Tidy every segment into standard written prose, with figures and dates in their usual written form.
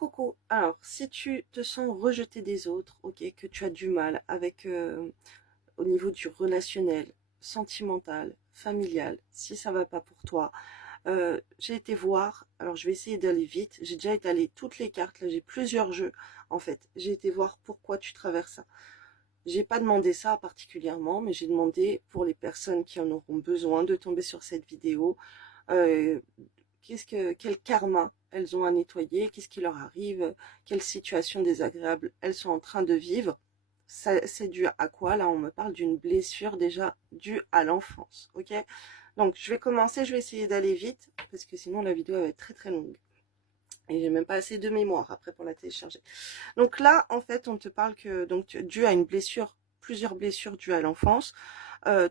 Coucou, alors si tu te sens rejeté des autres, ok, que tu as du mal avec au niveau du relationnel, sentimental, familial, si ça va pas pour toi, j'ai été voir, alors je vais essayer d'aller vite, j'ai déjà étalé toutes les cartes, là j'ai plusieurs jeux en fait, j'ai été voir pourquoi tu traverses ça. J'ai pas demandé ça particulièrement, mais j'ai demandé pour les personnes qui en auront besoin de tomber sur cette vidéo, euh, quel karma elles ont à nettoyer, qu'est-ce qui leur arrive, quelle situation désagréable elles sont en train de vivre. C'est dû à quoi? Là, on me parle d'une blessure déjà due à l'enfance, ok? Donc, je vais commencer, je vais essayer d'aller vite, parce que sinon la vidéo va être très très longue. Et j'ai même pas assez de mémoire après pour la télécharger. Donc là, en fait, on te parle que donc dû à une blessure, plusieurs blessures dues à l'enfance,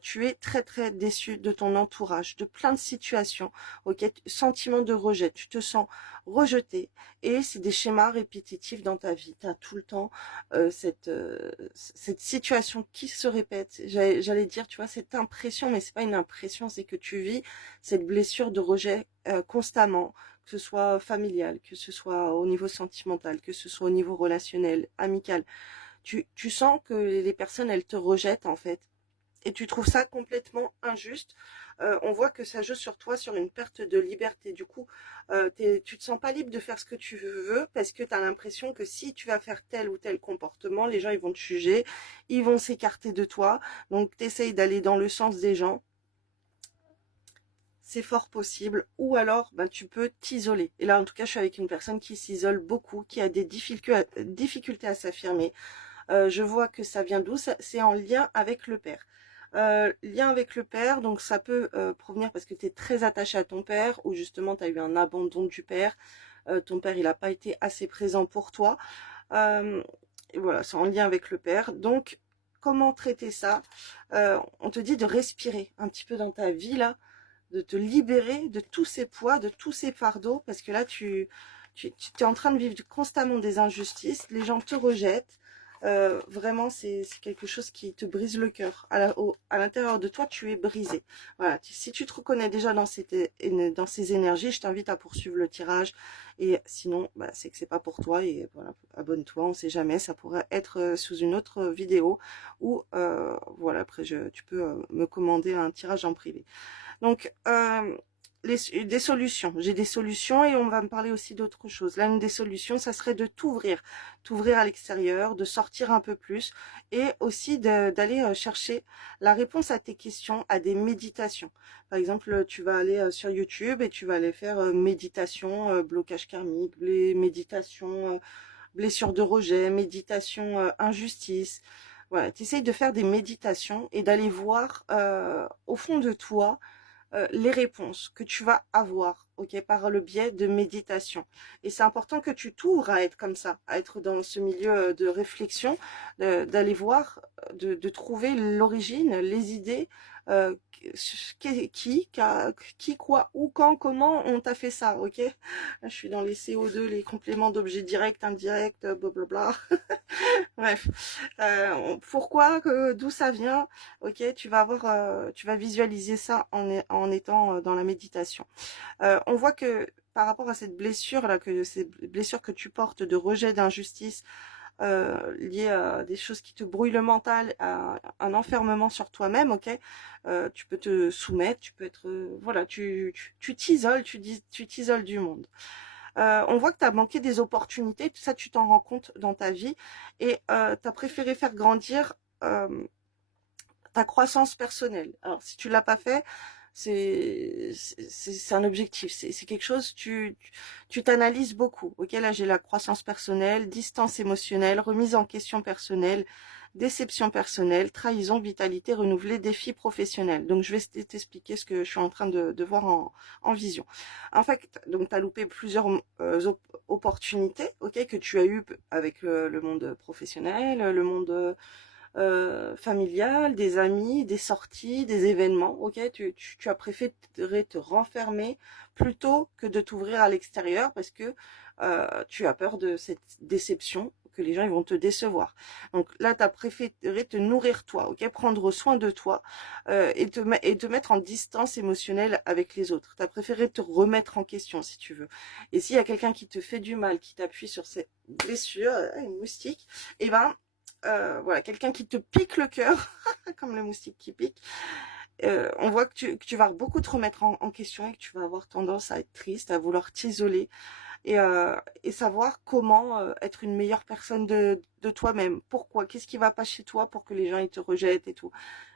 tu es très très déçu de ton entourage, de plein de situations, ok, sentiment de rejet, tu te sens rejeté et c'est des schémas répétitifs dans ta vie. Tu as tout le temps cette situation qui se répète. J'allais dire, tu vois, cette impression, mais c'est pas une impression, c'est que tu vis cette blessure de rejet constamment, que ce soit familial, que ce soit au niveau sentimental, que ce soit au niveau relationnel, amical. Tu sens que les personnes, elles te rejettent en fait et tu trouves ça complètement injuste. On voit que ça joue sur toi, sur une perte de liberté. Du coup, tu te sens pas libre de faire ce que tu veux parce que tu as l'impression que si tu vas faire tel ou tel comportement, les gens ils vont te juger, ils vont s'écarter de toi. Donc tu essayes d'aller dans le sens des gens. C'est fort possible. Ou alors, ben, tu peux t'isoler. Et là, en tout cas, je suis avec une personne qui s'isole beaucoup, qui a des difficultés à s'affirmer. Je vois que ça vient d'où? C'est en lien avec le père. Lien avec le père, donc ça peut provenir parce que tu es très attaché à ton père ou justement tu as eu un abandon du père. Ton père, il n'a pas été assez présent pour toi. Euh, et voilà, c'est en lien avec le père. Donc, comment traiter ça? On te dit de respirer un petit peu dans ta vie là, de te libérer de tous ces poids, de tous ces fardeaux, parce que là, tu es en train de vivre constamment des injustices, les gens te rejettent. Vraiment, c'est quelque chose qui te brise le cœur. À l'intérieur de toi, tu es brisé. Voilà. Si tu te reconnais déjà dans ces énergies, je t'invite à poursuivre le tirage. Et sinon, bah, c'est que c'est pas pour toi. Et voilà, abonne-toi. On sait jamais. Ça pourrait être sous une autre vidéo. Ou voilà, après, tu peux me commander un tirage en privé. Donc, des solutions. J'ai des solutions et on va me parler aussi d'autres choses. L'une des solutions, ça serait de t'ouvrir à l'extérieur, de sortir un peu plus et aussi d'aller chercher la réponse à tes questions, à des méditations. Par exemple, tu vas aller sur YouTube et tu vas aller faire méditation, blocage karmique, méditation, blessure de rejet, méditation, injustice. Voilà, tu essayes de faire des méditations et d'aller voir au fond de toi les réponses que tu vas avoir, ok, par le biais de méditation. Et c'est important que tu t'ouvres à être comme ça, à être dans ce milieu de réflexion, d'aller voir, de trouver l'origine, les idées, euh, qui, quoi, où, quand, comment on t'a fait ça, ok? Je suis dans les CO2, les compléments d'objets directs, indirects, blablabla. Bref, pourquoi, d'où ça vient, ok, tu vas visualiser ça en étant dans la méditation. On voit que par rapport à cette blessure là, que ces blessures que tu portes de rejet, d'injustice, liées à des choses qui te brouillent le mental, à un enfermement sur toi-même, ok, tu peux te soumettre, tu peux être, voilà, tu t'isoles, tu t'isoles du monde. On voit que tu as manqué des opportunités, tout ça tu t'en rends compte dans ta vie et tu as préféré faire grandir ta croissance personnelle. Alors si tu l'as pas fait, c'est un objectif, c'est quelque chose, tu t'analyses beaucoup. Ok, là j'ai la croissance personnelle, distance émotionnelle, remise en question personnelle, déception personnelle, trahison, vitalité renouvelée, défi professionnel. Donc je vais t'expliquer ce que je suis en train de voir en vision. En fait, donc tu as loupé plusieurs opportunités, ok, que tu as eu avec le monde professionnel, le monde familiale, des amis, des sorties, des événements, ok, tu as préféré te renfermer plutôt que de t'ouvrir à l'extérieur parce que tu as peur de cette déception que les gens ils vont te décevoir. Donc là, tu as préféré te nourrir toi, ok, prendre soin de toi et te mettre en distance émotionnelle avec les autres. Tu as préféré te remettre en question, si tu veux. Et s'il y a quelqu'un qui te fait du mal, qui t'appuie sur cette blessure, une moustique, et ben voilà, quelqu'un qui te pique le cœur, comme le moustique qui pique, on voit que tu vas beaucoup te remettre en question et que tu vas avoir tendance à être triste, à vouloir t'isoler et savoir comment être une meilleure personne de toi-même. Pourquoi? Qu'est-ce qui va pas chez toi pour que les gens ils te rejettent et tout.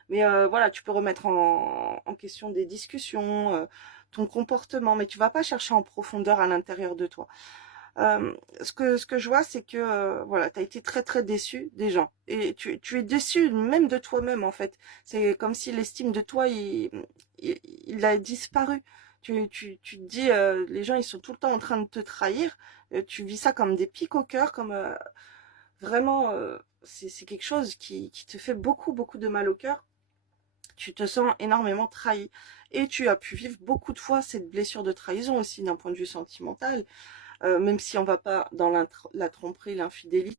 Mais voilà, tu peux remettre en question des discussions, ton comportement, mais tu vas pas chercher en profondeur à l'intérieur de toi. Ce que je vois, c'est que voilà, tu as été très très déçu des gens. Et tu es déçu même de toi-même en fait. C'est comme si l'estime de toi, il a disparu. Tu te dis, les gens, ils sont tout le temps en train de te trahir. Tu vis ça comme des pics au cœur, comme vraiment, c'est quelque chose qui te fait beaucoup beaucoup de mal au cœur. Tu te sens énormément trahi. Et tu as pu vivre beaucoup de fois cette blessure de trahison aussi d'un point de vue sentimental. Même si on va pas dans la tromperie, l'infidélité.